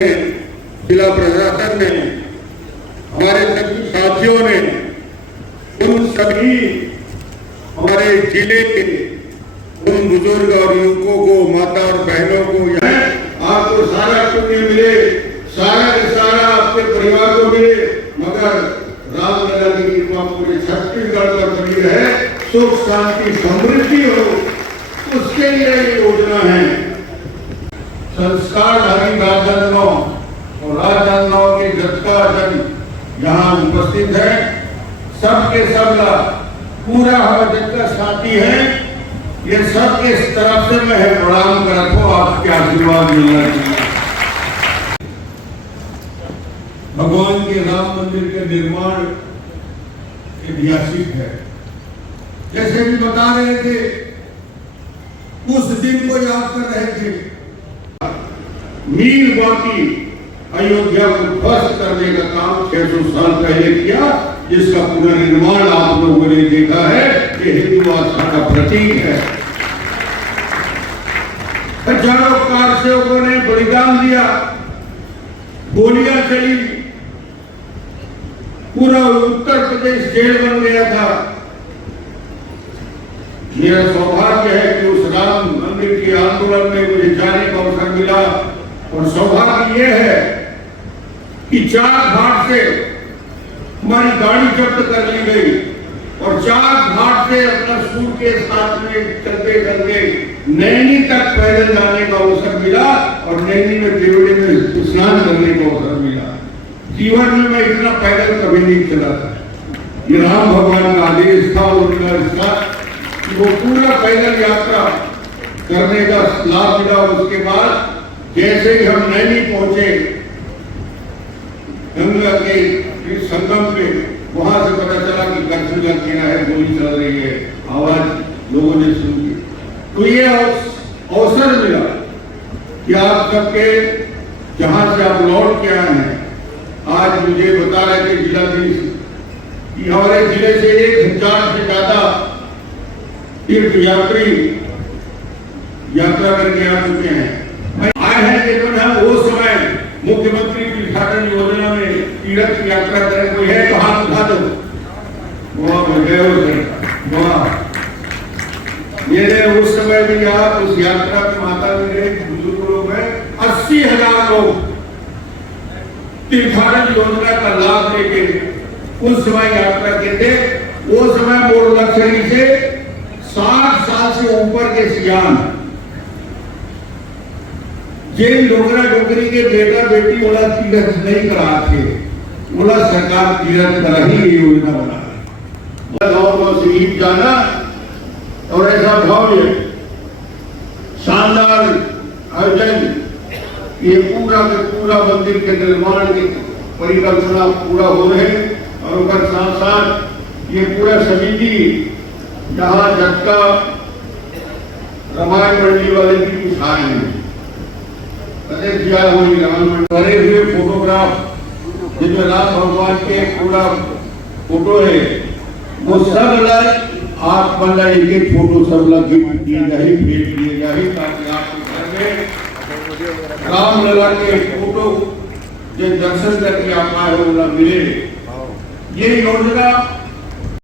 जिला प्रशासन ने, हमारे सभी साथियों ने, उन सभी हमारे जिले के उन बुजुर्ग और युवकों को, माता और बहनों को यहाँ आपको सारा पुण्य मिले, सारा के सारा आपके परिवार को मिले, मगर रामलला की कृपा पूरे छत्तीसगढ़ पर बनी रहे, सुख शांति समृद्धि हो, उसके लिए ये योजना है। संस्कारधारी राजजनों और राजजनों के जत्था जन यहाँ उपस्थित है, सबके सब पूरा हमारा जितना साथी है, ये सबके तरफ से मैं प्रणाम करता हूँ, आपके आशीर्वाद मिलना चाहिए। भगवान के राम मंदिर के निर्माण ऐतिहासिक है। जैसे भी बता रहे थे, उस दिन को याद कर रहे थे, मील बाकी अयोध्या को ध्वस्त करने का काम 600 साल पहले किया, जिसका पुनर्निर्माण आप लोगों ने देखा है। ये हिंदू आस्था का प्रतीक है। हजारों कारसेवकों ने बलिदान दिया, गोलियां चली, पूरा उत्तर प्रदेश जेल बन गया था। मेरा सौभाग्य है कि उस राम मंदिर के आंदोलन में मुझे जाने का अवसर मिला, और सौभाग्य यह है कि 4 घाट से हमारी गाड़ी जब्त कर ली गई, और 4 घाट से अपना सूर के साथ में चलते चलते नैनी तक पैदल जाने का अवसर मिला, और नैनी में देवड़े में स्नान करने का अवसर मिला। जीवन में मैं इतना पैदल कभी नहीं चला था। ये राम भगवान का आदेश था, उनका रिश्ता, वो पूरा पैदल यात्रा करने का लाभ मिला। उसके बाद जैसे ही हम नैनी पहुंचे, गंगा के संगम पे, वहां से पता चला कि कर्फ्यू लग गया है, गोली चल रही है, आवाज लोगों ने सुनी। तो ये अवसर मिला कि आप सबके जहां से आप लौट के आए हैं, आज मुझे बता रहे थे जिलाधीश कि हमारे जिले से 1000 से ज्यादा तीर्थ यात्री यात्रा करके आ चुके हैं, आए हैं। लेकिन हम वो समय मुख्यमंत्री तीर्थाटन योजना में तीर्थ यात्रा करें, कोई है तो हाथ उठा दो। मेरे उस समय भी आप उस यात्रा में माता मेरे बुजुर्ग लोग हैं, 80,000 लोग तीर्थाटन योजना का लाभ लेके उस समय यात्रा के थे। वो समय मोरलक्षणी से 60 साल से ऊपर के सियान, जिन डोगरा डोगरी के बेटा बेटी वाला तीर्थ नहीं करा थे, बोला सरकार तीर्थ करा ही ये योजना बना है। गाँव शहीद जाना और ऐसा भव्य शानदार आयोजन, ये पूरा के पूरा मंदिर के निर्माण की परिकल्पना पूरा हो रहे, और उसके साथ साथ ये पूरा समिति जहाँ जटका रामायण मंडी वाले भी कुछ आए हैं, भरे हुए फोटोग्राफ जिसमें राम भगवान के पूरा फोटो है, वो सब लाए आप बंदा एक फोटो सब लग गिफ्ट दिए जाए, भेज दिए जाए, ताकि आपके घर में रामलला के फोटो जो दर्शन करके आप आए हो मिले। ये योजना